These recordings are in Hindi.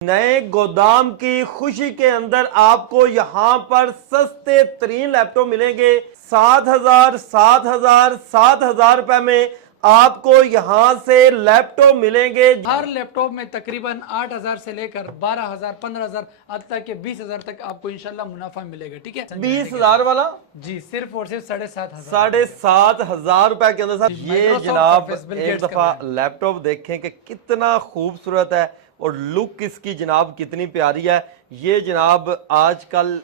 नए गोदाम की खुशी के अंदर आपको यहाँ पर सस्ते तरीन लैपटॉप मिलेंगे। 7,000 रुपए में आपको यहाँ से लैपटॉप मिलेंगे। हर लैपटॉप में तकरीबन 8,000 से लेकर 12,000, 15,000 आज तक के 20,000 तक आपको इंशाल्लाह मुनाफा मिलेगा। ठीक है, 20,000 वाला जी सिर्फ और सिर्फ 7,500 रुपए के अंदर। ये जनाब एक दफा लैपटॉप देखें कि कितना खूबसूरत है और लुक इसकी जनाब कितनी प्यारी है। ये जनाब आजकल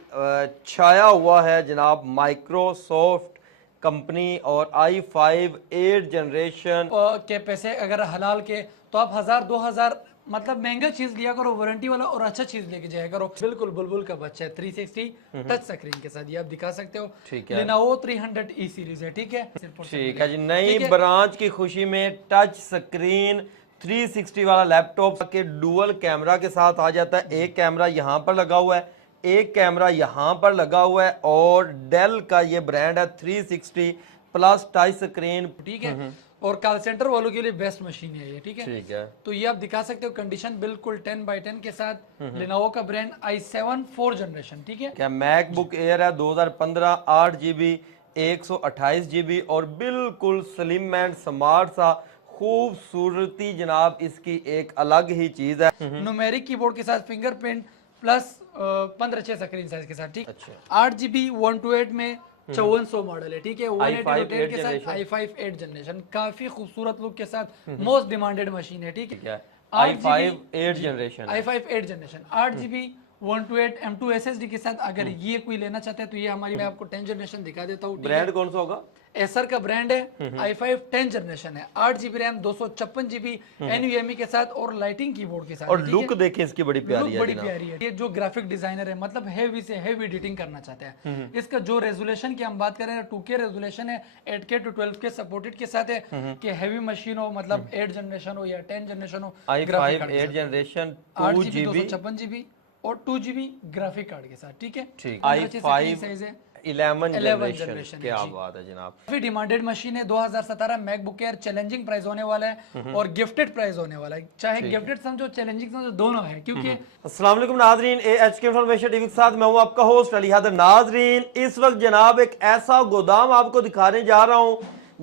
छाया हुआ है जनाब माइक्रोसॉफ्ट कंपनी और i5 8 जनरेशन के पैसे अगर हलाल के तो आप 1,000-2,000 मतलब महंगा चीज लिया करो, वारंटी वाला और अच्छा चीज लेके जाया करो। बिल्कुल बुलबुल का बच्चा है 360 टच स्क्रीन के साथ, ये आप दिखा सकते हो। ठीक है, Lenovo 300E सीरीज है। ठीक है, ठीक है जी। नई ब्रांच की खुशी में टच स्क्रीन 360 वाला लैपटॉप के डुअल कैमरा के साथ आ जाता है। एक कैमरा यहाँ पर लगा हुआ है, एक कैमरा यहाँ पर लगा हुआ है और डेल का ये ब्रांड है 360 प्लस टच स्क्रीन। ठीक है, और कॉल सेंटर वालों के लिए बेस्ट मशीन है ये। ठीक है, ठीक है, तो ये आप दिखा सकते हो कंडीशन बिल्कुल 10x10 के साथ। Lenovo का ब्रांड i7 4 जनरेशन। ठीक है, क्या मैकबुक एयर है 2015 8GB 128GB और बिल्कुल स्लिम एंड स्मार्ट सा खूबसूरती जनाब इसकी एक अलग ही चीज है। न्यूमेरिक कीबोर्ड के साथ फिंगरप्रिंट प्लस 15/6 स्क्रीन साइज के साथ। ठीक, अच्छा। 8GB 128 में 5400 मॉडल है। ठीक है, 128 के साथ i5 8 जनरेशन, काफी खूबसूरत लुक के साथ, मोस्ट डिमांडेड मशीन है। ठीक है, i5 8 generation, i5 8 generation 8GB 128 M2 SSD के साथ। अगर ये कोई लेना चाहता है तो ये हमारी, मैं आपको 10 जनरेशन दिखा देता हूँ। ब्रांड कौन सा होगा? एसर का ब्रांड है। i5 10 जनरेशन है, 8GB रैम 256GB NVMe के साथ और लाइटिंग कीबोर्ड के साथ। और लुक देखें इसकी बड़ी प्यारी है, बड़ी प्यारी है। ये जो ग्राफिक डिजाइनर है मतलब हेवी से हेवी एडिटिंग करना चाहते हैं, इसका जो रेजोल्यूशन की हम बात करें 2K रेजोल्यूशन है, 8K to 12K सपोर्टेड के साथ है कि हेवी मशीन हो, मतलब 8 जनरेशन हो या 10 जनरेशन हो। i5 8 जनरेशन 8GB 256GB और 2GB ग्राफिक कार्ड के साथ। ठीक है, i5 11 जनरेशन। क्या बात है जनाब, काफी डिमांडेड मशीन है। 2017 मैकबुक एयर चैलेंजिंग प्राइस होने वाला है और गिफ्टेड प्राइस होने वाला है। चाहे गिफ्टेड समझो चैलेंजिंग समझो, दोनों है। क्योंकि अस्सलाम वालेकुम नाजरीन, AHK इन्फॉर्मेशन टीवी के साथ मैं हूं आपका होस्ट अली हैदर। नाजरीन, इस वक्त जनाब एक ऐसा गोदाम आपको दिखाने जा रहा हूं।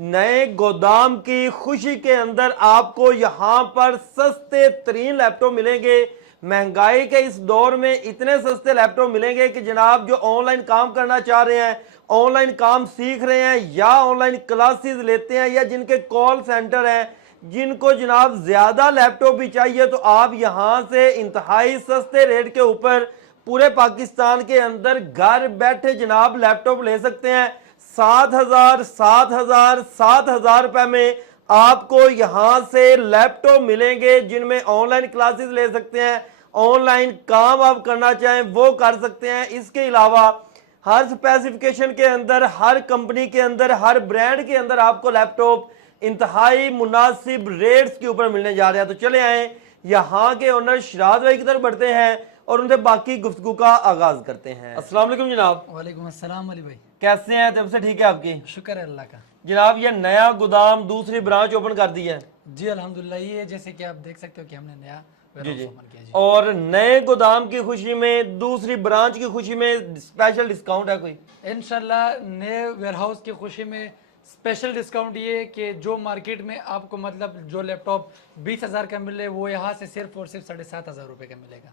नए गोदाम की खुशी के अंदर आपको यहां पर सस्ते तरीन लैपटॉप मिलेंगे। महंगाई के इस दौर में इतने सस्ते लैपटॉप मिलेंगे कि जनाब जो ऑनलाइन काम करना चाह रहे हैं, ऑनलाइन काम सीख रहे हैं या ऑनलाइन क्लासेस लेते हैं या जिनके कॉल सेंटर हैं, जिनको जनाब ज्यादा लैपटॉप भी चाहिए, तो आप यहां से इंतहाई सस्ते रेट के ऊपर पूरे पाकिस्तान के अंदर घर बैठे जनाब लैपटॉप ले सकते हैं। 7,000 रुपए में आपको यहां से लैपटॉप मिलेंगे जिनमें ऑनलाइन क्लासेस ले सकते हैं, ऑनलाइन काम आप करना चाहें वो कर सकते हैं। इसके अलावा हर स्पेसिफिकेशन के अंदर, हर कंपनी के अंदर, हर ब्रांड के अंदर आपको लैपटॉप इंतहाई मुनासिब रेट्स के ऊपर मिलने जा रहे हैं। तो चले आए यहाँ के ओनर शराद भाई की तरफ बढ़ते हैं और उनसे बाकी गुफ्तगू का आगाज करते हैं। अस्सलाम वालेकुम जनाब। वालेकुम अस्सलाम अली भाई, कैसे हैं? तब से ठीक है आपकी? शुक्र है अल्लाह का। जनाब ये नया गोदाम दूसरी ब्रांच ओपन कर दी है जी अल्हम्दुलिल्लाह। ये जैसे कि आप देख सकते हो कि हमने नया जी जी, और नए गोदाम की खुशी में, दूसरी ब्रांच की खुशी में स्पेशल डिस्काउंट है कोई? इंशाल्लाह नए वेयरहाउस की खुशी में स्पेशल डिस्काउंट ये कि जो मार्केट में आपको मतलब जो लैपटॉप 20,000 का मिले वो यहाँ से सिर्फ और सिर्फ 7,500 रुपए का मिलेगा।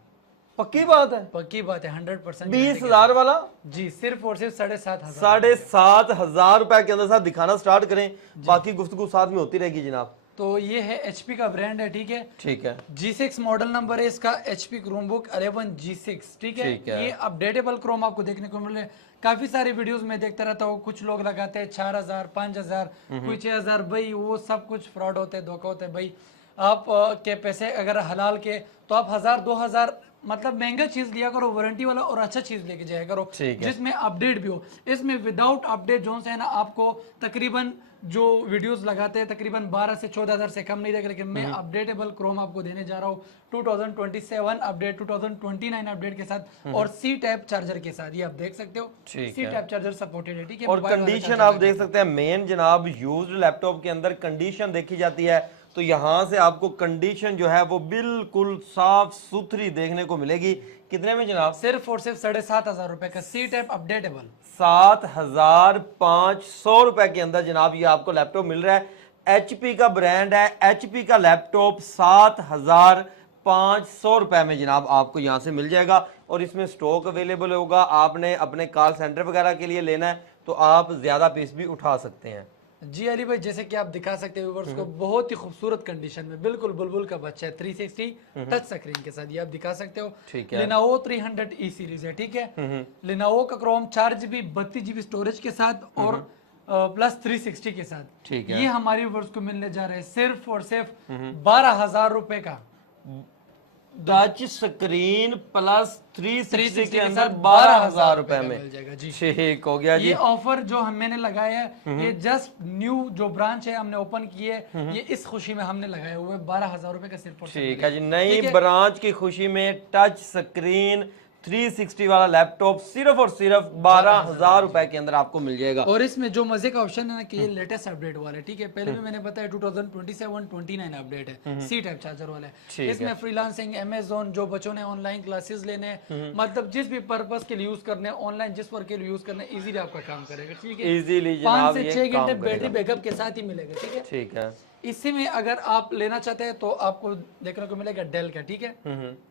पक्की बात है? पक्की बात है, 100%। 20,000 वाला जी सिर्फ और सिर्फ 7,500 रुपए के अंदर साथ दिखाना स्टार्ट करें, बाकी गुफ्तगू साथ में होती रहेगी जनाब। तो ये है HP का ब्रांड है। ठीक है, ठीक है, G6 मॉडल नंबर है इसका, HP Chromebook 11 G6। ठीक है, ये अपडेटेबल क्रोम आपको देखने को मिले। काफी सारी वीडियोस में देखता रहता हूँ, कुछ लोग लगाते हैं 4,000 5,000 कोई 6,000। भाई वो सब कुछ फ्रॉड होते हैं, धोखा होते हैं। भाई आप के पैसे अगर हलाल के तो आप 1,000-2,000 मतलब महंगा चीज लिया करो, वारंटी वाला और अच्छा चीज लेके जाया करो जिसमें अपडेट भी हो। इसमें विदाउट अपडेट जो है ना, आपको तकरीबन जो वीडियोस लगाते हैं तकरीबन 12 से 14,000 से कम नहीं देगा। लेकिन मैं अपडेटेबल क्रोम आपको देने जा रहा हूँ 2027 अपडेट, 2029 अपडेट के साथ और C टाइप चार्जर के साथ। ये आप देख सकते हो C टाइप चार्जर सपोर्टेड है। ठीक है, और कंडीशन आप देख सकते हैं। मेन जनाब यूज्ड लैपटॉप के अंदर कंडीशन देखी जाती है तो यहाँ से आपको कंडीशन जो है वो बिल्कुल साफ सुथरी देखने को मिलेगी। कितने में जनाब? सिर्फ और सिर्फ 7,500 रुपए का सी टाइप अपडेटेबल 7,500 रुपए के अंदर जनाब ये आपको लैपटॉप मिल रहा है। HP का ब्रांड है, HP का लैपटॉप 7,500 रुपए में जनाब आपको यहाँ से मिल जाएगा और इसमें स्टॉक अवेलेबल होगा। आपने अपने कॉल सेंटर वगैरह के लिए लेना है तो आप ज्यादा पीस भी उठा सकते हैं। जी अली भाई, जैसे कि आप दिखा सकते हैं व्यूअर्स को, बहुत ही खूबसूरत कंडीशन में बिल्कुल बुलबुल का बच्चा है 360 टच स्क्रीन के साथ, ये आप दिखा सकते हो। ठीक है। Lenovo 300E सीरीज है, ठीक है। Lenovo का क्रोम 4GB 32GB स्टोरेज के साथ और प्लस 360 के साथ, ठीक है। ये हमारे व्यूअर्स को मिलने जा रहे हैं सिर्फ और सिर्फ 12,000 रुपए का टच स्क्रीन प्लस 360 के अंदर 12,000 12,000 रुपए में मिल जाएगा जी। ठीक हो गया जी। ये ऑफर जो मैंने लगाया है, ये जस्ट न्यू जो ब्रांच है हमने ओपन की है, ये इस खुशी में हमने लगाया हुआ है 12,000 रुपए का सिर्फ और सिर्फ। ठीक है जी, नई ब्रांच की खुशी में टच स्क्रीन 360 वाला लैपटॉप सिर्फ और सिर्फ 12,000 रुपए के अंदर आपको मिल जाएगा। और इसमें जो मजे का ऑप्शन है ना कि ये लेटेस्ट अपडेट वाला है, ठीक है। पहले भी मैंने बताया 2027-29 अपडेट है, सी टाइप चार्जर वाला है। इसमें फ्रीलांसिंग, अमेज़न, जो बच्चों ने ऑनलाइन क्लासेस लेने, मतलब जिस भी पर्पस के लिए यूज करने, ऑनलाइन जिस वर्क के लिए यूज करने, इजीली आपका काम करेगा, ठीक है। इजीली 5 से 6 घंटे बैटरी बैकअप के साथ ही मिलेगा, ठीक है। ठीक है। इसी में अगर आप लेना चाहते हैं तो आपको देखने को मिलेगा डेल का, ठीक है।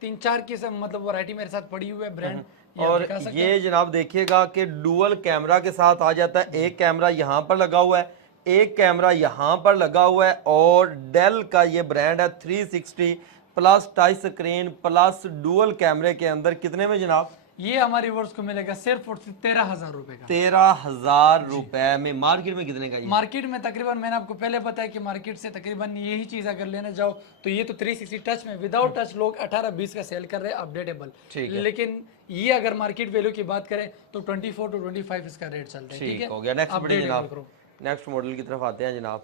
3-4 की सब मतलब वैरायटी मेरे साथ पड़ी हुई है ब्रांड। और ये जनाब देखिएगा कि डुअल कैमरा के साथ आ जाता है। एक कैमरा यहाँ पर लगा हुआ है, एक कैमरा यहाँ पर लगा हुआ है और डेल का ये ब्रांड है 360 plus touch screen plus dual कैमरे के अंदर। कितने में जनाब? ये हमारे व्यूअर्स को मिलेगा सिर्फ और सिर्फ 13,000 रुपए का। 13,000 रुपए में। मार्केट में कितने का ये? मार्केट में तकरीबन मैंने आपको पहले बताया कि मार्केट से तकरीबन यही चीज अगर लेने जाओ तो ये तो 360 टच में, विदाउट टच लोग 18-20 का सेल कर रहे हैं अपडेटेबल, लेकिन ये अगर मार्केट वैल्यू की बात करें तो 24 to 25 इसका रेट चलता है, ठीक है। हो गया। नेक्स्ट मॉडल की तरफ आते हैं जनाब।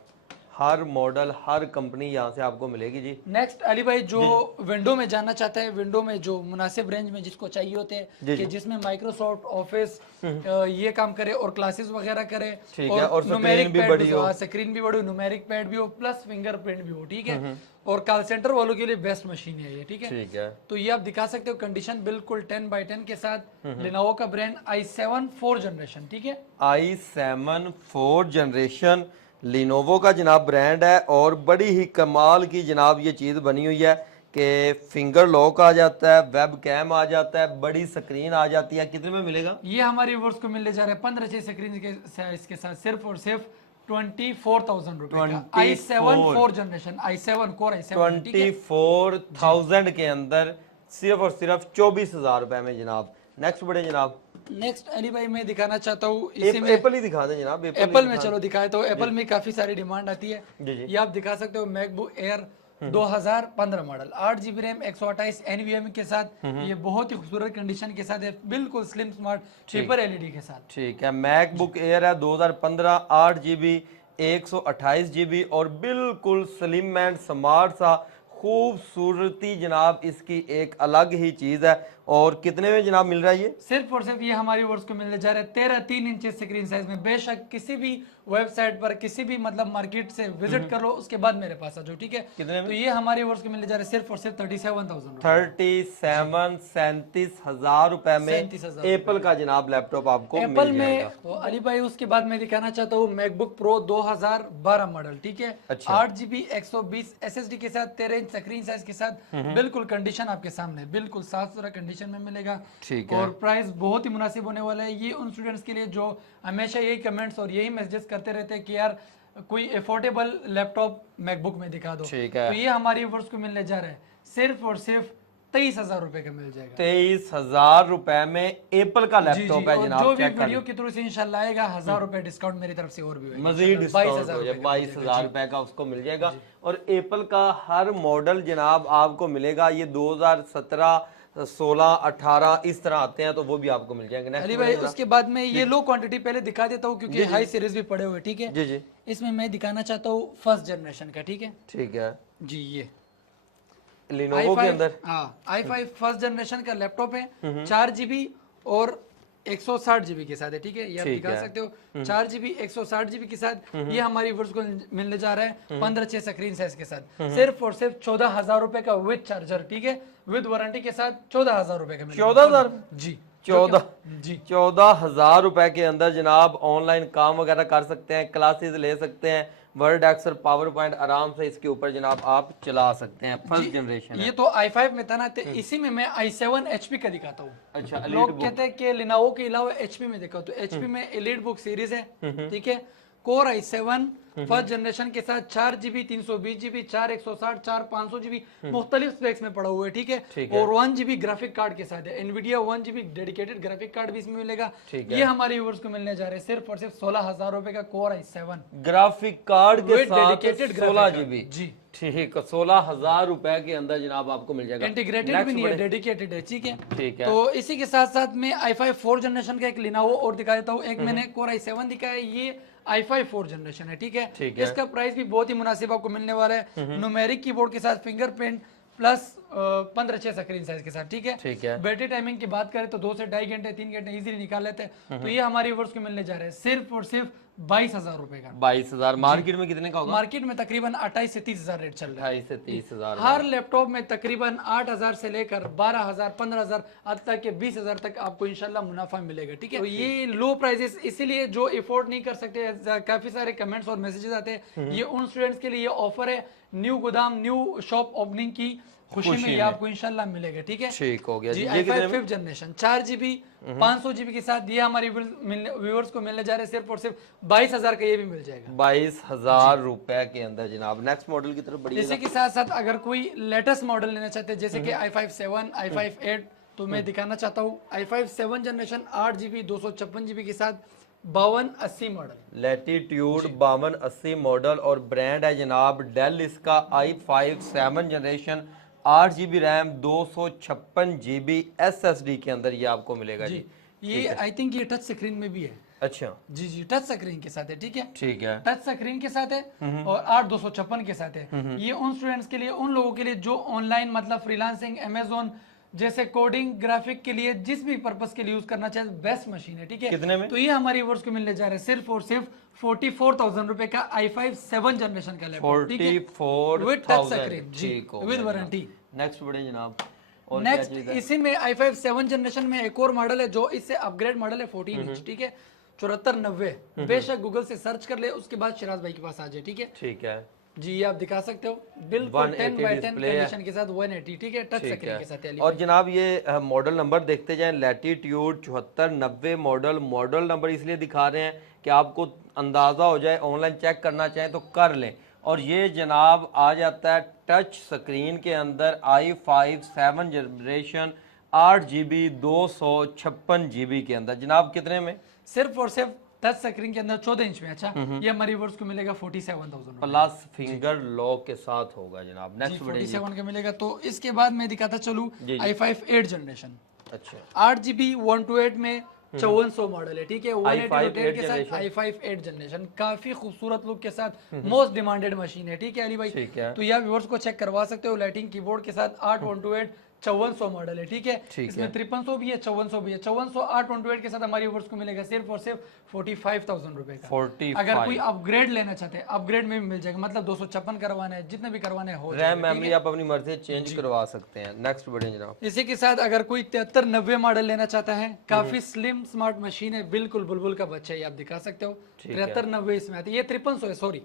हर मॉडल हर कंपनी यहाँ से आपको मिलेगी जी। नेक्स्ट अली भाई, जो विंडो में जाना चाहता है, विंडो में जो मुनासिब रेंज में जिसको चाहिए होते हैं कि जिसमें माइक्रोसॉफ्ट ऑफिस ये काम करे और क्लासेस वगैरह करे, और स्क्रीन भी बड़ी हो, स्क्रीन भी बड़ी हो, न्यूमेरिक पैड भी हो, प्लस फिंगरप्रिंट भी हो, ठीक है। और कॉल सेंटर वालों के लिए बेस्ट मशीन है ये, ठीक है। तो ये आप दिखा सकते हो, कंडीशन बिल्कुल 10x10 के साथ। Lenovo का ब्रांड i7 4th जनरेशन, ठीक है। i7 4th जनरेशन Lenovo का जनाब ब्रांड है और बड़ी ही कमाल की जनाब ये चीज़ बनी हुई है कि फिंगर लॉक आ जाता है, वेब कैम आ जाता है, बड़ी स्क्रीन आ जाती है। कितने में मिलेगा? ये हमारे व्यूअर्स को मिलने जा रहा है 15 स्क्रीन के इसके साथ सिर्फ और सिर्फ 24,000 रुपए का i7 4th generation, i7 core i7 24,000 के अंदर सिर्फ और सिर्फ 24,000 रुपए में जनाब। नेक्स्ट बढ़े जनाब। नेक्स्ट अली भाई मैं दिखाना चाहता हूँ एप्पल ही दिखा दें जनाब। एप्पल में चलो दिखाए तो एप्पल में काफी सारी डिमांड आती है। जी। ये आप दिखा सकते हो MacBook air 2015 model, 8GB RAM 128 NVMe के साथ, ये बहुत ही खूबसूरत कंडीशन के साथ है, बिल्कुल स्लिम स्मार्ट सुपर LED के साथ। ठीक है। मैकबुक एयर है 2015, 8GB 128GB और बिल्कुल स्लिम एंड स्मार्ट सा खूबसूरती जनाब इसकी एक अलग ही चीज है। और कितने में जनाब मिल रहा है ये? सिर्फ और सिर्फ ये हमारी वर्ष को मिलने जा रहा है 13.3 इंच स्क्रीन साइज में। बेशक किसी भी वेबसाइट पर किसी भी मतलब मार्केट से विजिट कर लो, उसके बाद मेरे पास आ जाओ, ठीक है। कितने में? तो ये हमारी वर्ष को मिलने जा रहा है सिर्फ और सिर्फ 37,000 37,000 रुपए में एप्पल का जनाब लैपटॉप आपको एप्पल में। तो अली भाई उसके बाद मैं दिखाना चाहता हूँ मैकबुक प्रो 2012 मॉडल, ठीक है। 8GB 120 SSD के साथ, 13 इंच स्क्रीन साइज के साथ, बिल्कुल कंडीशन आपके सामने, बिल्कुल साफ सुथरा कंडीशन में मिलेगा। और प्राइस बहुत ही मुनासिब होने वाला है। ये उन स्टूडेंट्स के लिए जो हमेशा यही कमेंट्स और यही मैसेजेस करते रहते हैं कि यार कोई अफोर्डेबल लैपटॉप मैकबुक में दिखा दो, तो ये हमारी वर्ष को मिलने जा रहा है सिर्फ और सिर्फ 23,000 रुपए का मिल जाएगा। 23,000 रुपए में एप्पल का लैपटॉप है जनाब। जो भी वीडियो के थ्रू से इंशाल्लाह आएगा 1,000 रुपए डिस्काउंट मेरी तरफ से और भी होगा, मजीद 22,000 रुपए का उसको मिल जाएगा। और एप्पल का हर मॉडल जनाब आपको मिलेगा, ये 2017, 16, 18 इस तरह आते हैं तो वो भी आपको मिल जाएंगे। अली भाई उसके बाद में ये लो क्वांटिटी पहले दिखा देता हूँ क्योंकि हाई सीरीज भी पड़े हुए, ठीक है। जी। इसमें मैं दिखाना चाहता हूँ 1st जनरेशन का, ठीक है। ठीक है जी। ये Lenovo के अंदर i5 1st जनरेशन का लैपटॉप है, 4GB और 160 जीबी के साथ है, ठीक है, ये आप दिखा सकते हो। 4 जीबी 160 जीबी के साथ ये हमारी व्यूअर्स को मिलने जा रहा है 15/6 स्क्रीन साइज के साथ, सिर्फ और सिर्फ 14,000 रुपए का विद चार्जर, ठीक है, विद वारंटी के साथ 14,000 रुपए का। 14,000 जी, 14,000 रुपए के अंदर जनाब ऑनलाइन काम वगैरह कर सकते हैं, क्लासेस ले सकते हैं, वर्ड एक्सेल पावर पॉइंट आराम से इसके ऊपर जनाब आप चला सकते हैं। फर्स्ट जनरेशन ये तो i5 में था ना, तो इसी में मैं i7 HP का दिखाता हूँ। अच्छा, लोग कहते हैं कि लिनोवो के अलावा HP में दिखाओ, तो HP में एलीट बुक सीरीज है, ठीक है, कोर i7 फर्स्ट जनरेशन के साथ 4 जीबी 320 जीबी 4 160 4 500 जीबी मुख्तलिफ स्पेक्स में पड़ा हुआ है, ठीक है, और 1 जीबी ग्राफिक कार्ड के साथ है, Nvidia 1 GB dedicated graphic card भी इसमें मिलेगा। ये हमारे व्यूअर्स को मिलने जा रहे हैं सिर्फ और सिर्फ 16,000 रुपए का कोर i7 ग्राफिक कार्ड के साथ डेडिकेटेड 16 जीबी। जी, ठीक है, 16,000 रुपए के अंदर जनाब आपको मिल जाएगा। इंटीग्रेटेड भी नहीं है, डेडिकेटेड है, ठीक है। ठीक है, तो इसी के साथ साथ में i5 4 जनरेशन का एक लिनोवो और दिखा देता हूँ। एक मैंने कोर i7 दिखाया है, ये i5 4 जनरेशन है, ठीक है। इसका प्राइस भी बहुत ही मुनासिब आपको मिलने वाला है, न्यूमेरिक कीबोर्ड के साथ, फिंगरप्रिंट प्लस 15/6 स्क्रीन साइज के साथ, ठीक है। बैटरी टाइमिंग की बात करें तो 2 से 2.5 घंटे 3 घंटे इजीली निकाल लेते हैं। तो ये हमारे व्यूअर्स को मिलने जा रहे हैं सिर्फ और सिर्फ 22,000 रुपए का। 22,000 मार्केट में कितने का होगा? मार्केट में तकरीबन 28 से 30,000 रेट चल रहा है। 28 से 30,000 हर लैपटॉप में तकरीबन 8,000 से लेकर 12,000 15,000 अब तक के 20,000 तक आपको इंशाल्लाह मुनाफा मिलेगा, ठीक है। तो ये लो प्राइसेस इसीलिए जो अफोर्ड नहीं कर सकते, काफी सारे कमेंट्स और मैसेजेस आते हैं, ये उन स्टूडेंट्स के लिए ये ऑफर है, न्यू गोदाम न्यू शॉप ओपनिंग की खुशी में ये आपको इंशाल्लाह मिलेगा, ठीक है। ठीक हो गया जी। i5 5th generation 4 GB 500 GB के साथ ये हमारे व्यूअर्स को मिलने जा रहे हैं सिर्फ और सिर्फ 22,000 का, ये भी मिल जाएगा 22,000 रुपए के अंदर जनाब। नेक्स्ट मॉडल की तरफ बढ़िए। इसी के साथ साथ अगर कोई लेटेस्ट मॉडल लेना चाहते हैं जैसे कि i5 7 i5 8, तो मैं दिखाना चाहता हूँ i5 7 जनरेशन 8 जीबी 256 जीबी के साथ 5280 मॉडल, लैटिट्यूड 5280 मॉडल और ब्रांड है जनाब डेल। इसका i5 7 generation 8 GB RAM 256 GB SSD के अंदर ये आपको मिलेगा जी। ये आई थिंक ये टच स्क्रीन में भी है। अच्छा जी, टच स्क्रीन के साथ है, ठीक है, ठीक है, टच स्क्रीन के साथ है और 8/256 के साथ है। ये उन स्टूडेंट्स के लिए, उन लोगों के लिए जो ऑनलाइन मतलब फ्रीलांसिंग, अमेजोन जैसे कोडिंग, ग्राफिक के लिए जिस भी पर्पस के लिए यूज करना चाहे, बेस्ट मशीन है, ठीक है। कितने में? तो ये हमारे व्यूअर्स को मिलने जा रहे हैं सिर्फ और सिर्फ 44,000 रुपए का i5 7 जनरेशन का लैपटॉप, ठीक है, विद टच स्क्रीन, जी, विद वारंटी। नेक्स्ट बढ़े जनाब। और नेक्स्ट इसी में i5 7 जनरेशन में एक और मॉडल है जो इससे अपग्रेड मॉडल है 14 इंच, ठीक है, 7490। बेशक गूगल से सर्च कर ले, उसके बाद शिराज भाई के पास आ जाए, ठीक है, ठीक है जी। ये आप दिखा सकते हो बिल्कुल 10x10 कंडीशन के साथ 180, ठीक है, टच स्क्रीन के साथ। और जनाब ये मॉडल नंबर देखते जाएं, लैटिट्यूड 7490 मॉडल नंबर इसलिए दिखा रहे हैं कि आपको अंदाजा हो जाए, ऑनलाइन चेक करना चाहें तो कर लें। और ये जनाब आ जाता है टच स्क्रीन के अंदर i5 7 जनरेशन 8 जीबी 256 जीबी के अंदर जनाब। कितने में? सिर्फ और सिर्फ टच स्क्रीन के अंदर 14 इंच में। अच्छा, ये हमारी व्यूअर्स को मिलेगा 47,000 प्लस फिंगर लॉक के साथ होगा जनाब। नेक्स्ट 47 का मिलेगा। तो इसके बाद मैं दिखाता चलूँ i5 8 जनरेशन। अच्छा, 8 जीबी 128 में 5400 मॉडल है, ठीक है, 180 के साथ i5 8 जनरेशन, काफी खूबसूरत लुक के साथ, मोस्ट डिमांडेड मशीन है, ठीक है अली भाई। तो यह व्यूअर्स को चेक करवा सकते हो, लाइटिंग कीबोर्ड के साथ 8/128 5400 मॉडल है, ठीक है, इसमें 5300 भी है, 5400 भी है। 5400 8/128 के साथ हमारी व्यूअर्स को मिलेगा सिर्फ और सिर्फ 45,000 रुपए का। अगर कोई अपग्रेड लेना चाहते हैं, अपग्रेड में भी मिल जाएगा, मतलब 256 करवाना है, जितने भी करवाने हो, रैम मेमोरी आप अपनी मर्जी से चेंज करवा सकते हैं। नेक्स्ट बढ़े जनाब। इसी के साथ अगर कोई 7390 मॉडल लेना चाहता है, काफी स्लिम स्मार्ट मशीन है, बिल्कुल बुलबुल का बच्चा है, ये आप दिखा सकते हो। 7390 इसमें आती है, ये 5300 है, सॉरी,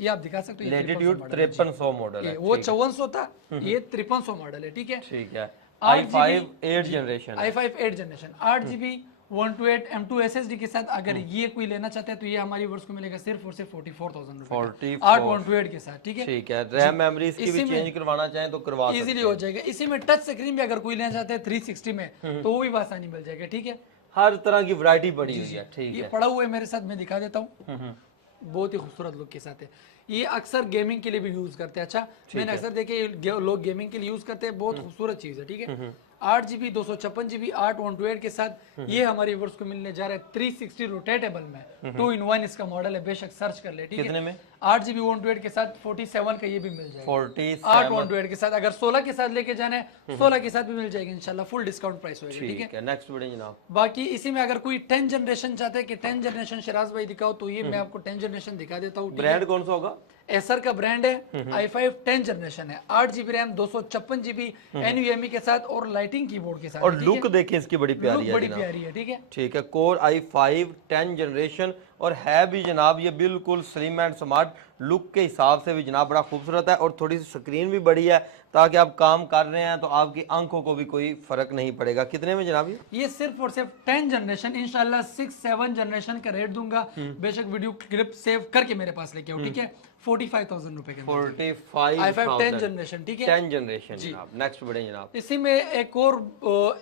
ये आप दिखा सकते हो, लैटिट्यूड 5300 मॉडल है, वो 5400 था, ये 5300 मॉडल है, ठीक है, ठीक है। i5 8 generation, i5 8 generation 8 GB 128 M2 SSD के साथ अगर ये कोई लेना चाहते हैं तो ये हमारी वर्ष को मिलेगा सिर्फ और सिर्फ 44,000 रुपए 8/128 के साथ, ठीक है, ठीक है। रैम मेमोरी इसकी भी चेंज करवाना चाहें तो करवा सकते हैं, इजीली हो जाएगा। इसी में टच स्क्रीन भी अगर कोई लेना चाहते हैं 360 में तो वो भी आसानी मिल जाएगा, ठीक है, हर तरह की वैरायटी पड़ी हुई है, ठीक है। ये पड़ा हुआ है मेरे साथ, मैं दिखा देता हूँ, बहुत ही खूबसूरत लुक के साथ है। ये अक्सर गेमिंग के लिए भी यूज करते हैं। अच्छा, मैंने अक्सर देखे लोग गेमिंग के लिए यूज करते हैं, बहुत खूबसूरत चीज है, ठीक है। 8 जीबी 256 जीबी 8/128 के साथ ये हमारे व्यूअर्स को मिलने जा रहा है 360 रोटेटेबल में 2-in-1 इसका मॉडल है, बेशक सर्च कर ले, ठीक है। कितने में? 8GB 128 के साथ 47 का ये भी मिल जाएगा। 47 8 128 के साथ, अगर 16 के साथ लेके जाना है 16 के साथ भी मिल जाएगा इंशाल्लाह, फुल डिस्काउंट प्राइस होगा। ठीक है, नेक्स्ट बढ़े जनाब। बाकी इसी में अगर कोई 10 जनरेशन चाहते हैं कि 10 जनरेशन शिराज भाई दिखाओ, तो ये मैं आपको 10 जनरेशन दिखा देता हूँ। ब्रांड कौन सा होगा? एसर का ब्रांड है, i5 10 जनरेशन है, 8GB रैम 256GB NVMe के साथ और लाइटिंग कीबोर्ड के साथ। और लुक देखिए इसकी बड़ी प्यारी है, बड़ी प्यारी है। ठीक है, ठीक है। कोर i5 10 जनरेशन और है भी जनाब ये बिल्कुल स्लिम एंड स्मार्ट, लुक के हिसाब से भी जनाब बड़ा खूबसूरत है। और थोड़ी सी स्क्रीन भी बड़ी है ताकि आप काम कर रहे हैं तो आपकी आंखों को भी कोई फर्क नहीं पड़ेगा। कितने में जनाब ये सिर्फ और सिर्फ 10 जनरेशन, इंशाल्लाह 6-7 जनरेशन का रेट दूंगा। बेशक वीडियो क्लिप सेव करके मेरे पास लेके आओ। ठीक है, 45,000 रुपए के 45 i5 10 जनरेशन। ठीक है, 10 जनरेशन जनाब। नेक्स्ट बढ़े जनाब। इसी में एक और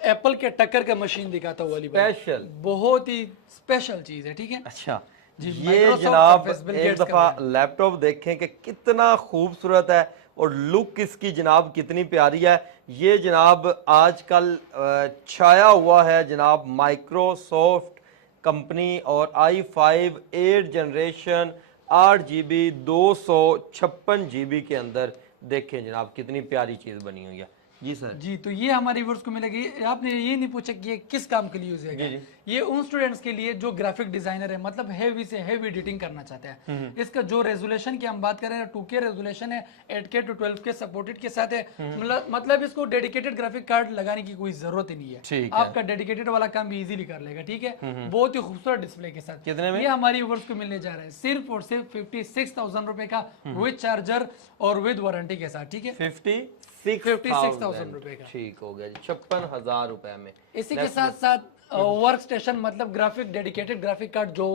एप्पल के टक्कर का मशीन दिखाता हूँ वाली स्पेशल, बहुत ही स्पेशल चीज है। ठीक है अच्छा जी, ये Microsoft जनाब Surface, Bill एक Gates का दफा लैपटॉप देखें कि कितना खूबसूरत है और लुक इसकी जनाब कितनी प्यारी है। ये जनाब आजकल छाया हुआ है जनाब माइक्रोसॉफ्ट कंपनी और i5 8 जनरेशन 8GB 256GB के अंदर देखें जनाब कितनी प्यारी चीज बनी हुई है। जी सर जी, तो ये हमारे व्यूअर्स को मिलेगी। आपने ये नहीं पूछा कि ये किस काम के लिए यूज है, ये उन स्टूडेंट्स के लिए जो ग्राफिक डिजाइनर है, मतलब हेवी से हेवी एडिटिंग करना चाहते हैं। इसका जो रेजोल्यूशन की हम बात करें 2K रेजोल्यूशन है, 8K to 12K सपोर्टेड के साथ है। मतलब इसको डेडिकेटेड ग्राफिक कार्ड लगाने की कोई जरूरत ही नहीं है, आपका डेडिकेटेड वाला काम भी इजीली कर लेगा। ठीक है, बहुत ही खूबसूरत डिस्प्ले के साथ। कितने में ये हमारे व्यूअर्स को मिलने जा रहा है सिर्फ और सिर्फ 56,000 रुपए का विद चार्जर और विद वारंटी के साथ। ठीक है, 56,000 रुपए का, ठीक हो गया जी, 56,000 रुपए में। इसी के साथ साथ वर्क स्टेशन, मतलब ग्राफिक डेडिकेटेड ग्राफिक कार्ड जो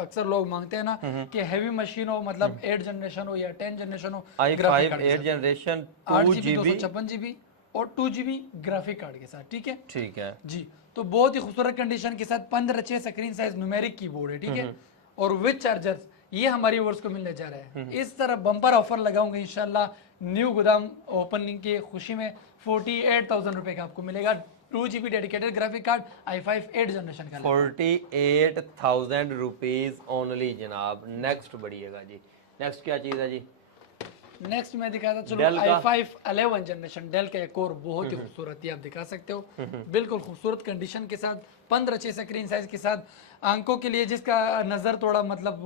अक्सर लोग मांगते हैं ना कि हैवी मशीन हो, मतलब 8 जनरेशन हो या 10 जनरेशन हो, i5 8 जनरेशन 8GB 256GB और 2GB ग्राफिक कार्ड के साथ। ठीक है, ठीक है जी, तो बहुत ही खूबसूरत कंडीशन के साथ 15 स्क्रीन साइज न्यूमेरिक कीबोर्ड है। ठीक है, और विद चार्जर्स ये हमारी व्यूअर्स को मिलने जा रहा है। इस तरह बम्पर ऑफर लगाऊंगा इंशाल्लाह न्यू गोदाम ओपनिंग की खुशी में। 48,000 रुपए का आपको मिलेगा 2GB dedicated graphic card i5 8 generation का। 48,000 रुपीज ओनली जनाब। नेक्स्ट बढ़िएगा जी, नेक्स्ट क्या चीज है जी? नेक्स्ट मैं दिखाता चलो i5 11 जनरेशन डेल का एक और बहुत ही खूबसूरत, ये आप दिखा सकते हो, बिल्कुल खूबसूरत कंडीशन के साथ 15 स्क्रीन साइज के साथ। आंखों के लिए जिसका नजर थोड़ा मतलब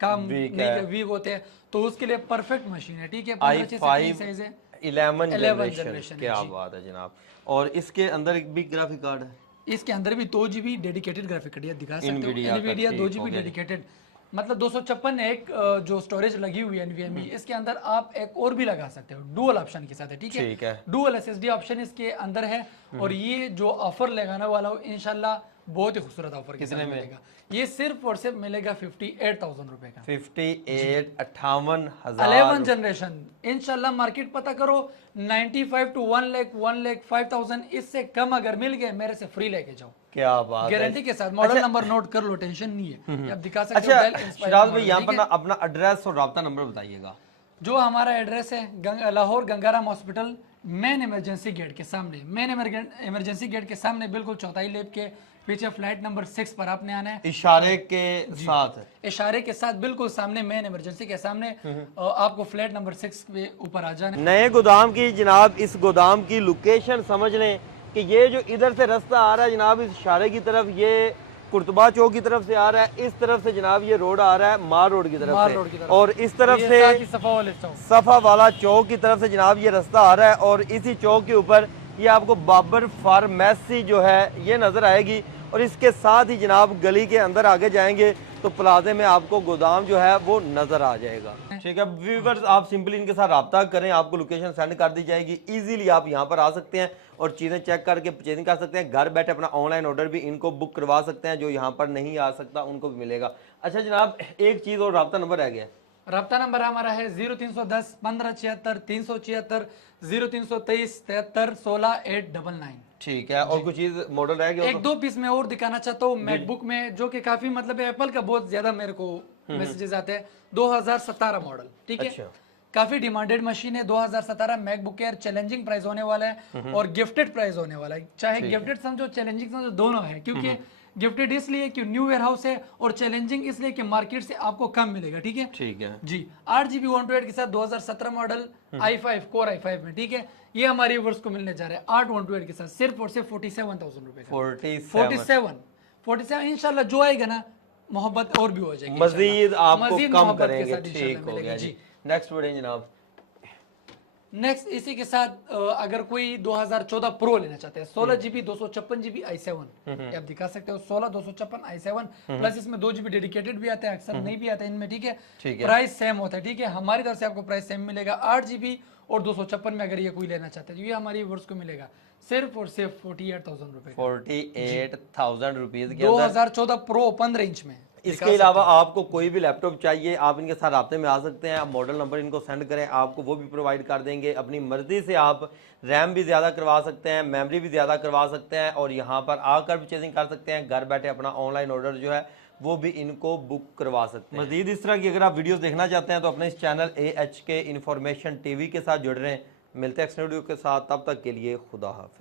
काम वीक होते हैं तो उसके लिए परफेक्ट मशीन है। ठीक है, 15 स्क्रीन साइज है, 11 जनरेशन, क्या बात है जनाब। और इसके अंदर एक भी ग्राफिक कार्ड है, इसके अंदर भी 2GB डेडिकेटेड ग्राफिक कार्ड दिखा सकते हो, NVIDIA 2GB डेडिकेटेड, मतलब 256 एक जो स्टोरेज लगी हुई है NVMe, इसके अंदर आप एक और भी लगा सकते हो डुअल ऑप्शन के साथ है। ठीक है, डुअल SSD ऑप्शन इसके अंदर है। और ये जो ऑफर लगाने वाला हो इंशाल्लाह बहुत ही खूबसूरत ऑफर के साथ मिलेगा। ये सिर्फ और सिर्फ मिलेगा 58,000 रुपए का। 58,000 11 जनरेशन इंशाल्लाह मार्केट पता करो 95 to 1 लाख 1,05,000, इससे कम अगर मिल गए मेरे से फ्री लेके जाओ, क्या बात, गारंटी के साथ। मॉडल नंबर नोट कर लो, टेंशन नहीं है, आप दिखा सकते हो। अच्छा शिराज भाई यहाँ पर अपना एड्रेस और राब्ता नंबर बताइएगा। जो हमारा एड्रेस है Lahore Gangaram hospital main emergency gate के सामने, मेन इमरजेंसी गेट के सामने बिल्कुल चौथाई लेब के पीछे फ्लैट नंबर 6 पर आपने आना है। इशारे के साथ, इशारे के साथ बिल्कुल सामने मेन इमरजेंसी के सामने आपको फ्लैट नंबर 6 पे ऊपर आ जाना है। नए गोदाम की जनाब इस गोदाम की लोकेशन समझ लें कि ये जो इधर से रास्ता आ रहा है जनाब इस इशारे की तरफ, ये कुर्तबा चौक की तरफ से आ रहा है, इस तरफ से जनाब ये रोड आ रहा है मार रोड की तरफ से, और इस तरफ से सफा वाला चौक की तरफ से जनाब ये रास्ता आ रहा है। और इसी चौक के ऊपर ये आपको बाबर फार्मेसी जो है ये नजर आएगी। और इसके साथ ही जनाब गली के अंदर आगे जाएंगे तो प्लाजे में आपको गोदाम जो है वो नजर आ जाएगा। ठीक है व्यूअर्स, आप सिंपली इनके साथ रब्ता करें, आपको लोकेशन सेंड कर दी जाएगी। इजीली आप यहाँ पर आ सकते हैं और चीज़ें चेक करके परचेजिंग कर सकते हैं। घर बैठे अपना ऑनलाइन ऑर्डर भी इनको बुक करवा सकते हैं, जो यहाँ पर नहीं आ सकता उनको भी मिलेगा। अच्छा जनाब एक चीज़ और, रब्ता नंबर रह गया। रब्ता नंबर हमारा है 0310 1576 376 0323 73 16 899। ठीक है, और कुछ चीज मॉडल रह गया? एक दो पीस में और दिखाना चाहता हूँ मैकबुक में, जो कि काफी मतलब एप्पल का बहुत ज्यादा मेरे को मैसेजेस आते हैं। 2017 मॉडल, ठीक है। काफी डिमांडेड मशीन है। 2017 मैकबुक एयर चैलेंजिंग प्राइस होने वाला है और गिफ्टेड प्राइस होने वाला है। चाहे गिफ्टेड समझो चैलेंजिंग समझो, दोनों है, क्योंकि गिफ्टेड इसलिए कि न्यू वेयर हाउस है और चैलेंजिंग इसलिए कि मार्केट से आपको कम मिलेगा। ठीक है, ठीक है जी। 8GB 128 के साथ 2017 मॉडल i5 कोर i5 में, ठीक है, ये हमारे व्यूअर्स को मिलने जा रहा है 8 128 के साथ सिर्फ और सिर्फ 47,000 रुपए का। 47 इंशाल्लाह जो आएगा ना मोहब्बत और भी हो जाएगी, मजीद आपको मजीद कम मोहब्बत के करेंगे। साथ ठीक इंशाल्लाह हो मिलेगा गया जी। नेक्स्ट बढ़ें जनाब। नेक्स्ट इसी के साथ अगर कोई 2014 प्रो लेना चाहते हैं 16GB 256GB i7, ये आप दिखा सकते हो 16 256 i7 प्लस इसमें 2GB डेडिकेटेड भी आता है, अक्सर नहीं भी आता है इनमें। ठीक है, प्राइस सेम होता है। ठीक है, हमारी तरफ से आपको प्राइस सेम मिलेगा। 8GB और 256 में अगर ये कोई लेना चाहता है, ये हमारी व्यूअर्स को मिलेगा सिर्फ और सिर्फ 48,000 रुपए, 48,000 रुपीज के 2014 प्रो 15 इंच में। इसके अलावा आपको कोई भी लैपटॉप चाहिए, आप इनके साथ राब्ते में आ सकते हैं। आप मॉडल नंबर इनको सेंड करें, आपको वो भी प्रोवाइड कर देंगे। अपनी मर्जी से आप रैम भी ज़्यादा करवा सकते हैं, मेमोरी भी ज़्यादा करवा सकते हैं और यहाँ पर आकर परचेजिंग कर सकते हैं। घर बैठे अपना ऑनलाइन ऑर्डर जो है वो भी इनको बुक करवा सकते हैं। मजीद इस तरह की अगर आप वीडियोस देखना चाहते हैं तो अपने इस चैनल AHK इन्फॉर्मेशन TV के साथ जुड़ रहे हैं। मिलते हैं नेक्स्ट वीडियो के साथ, तब तक के लिए खुदा हाफिज़।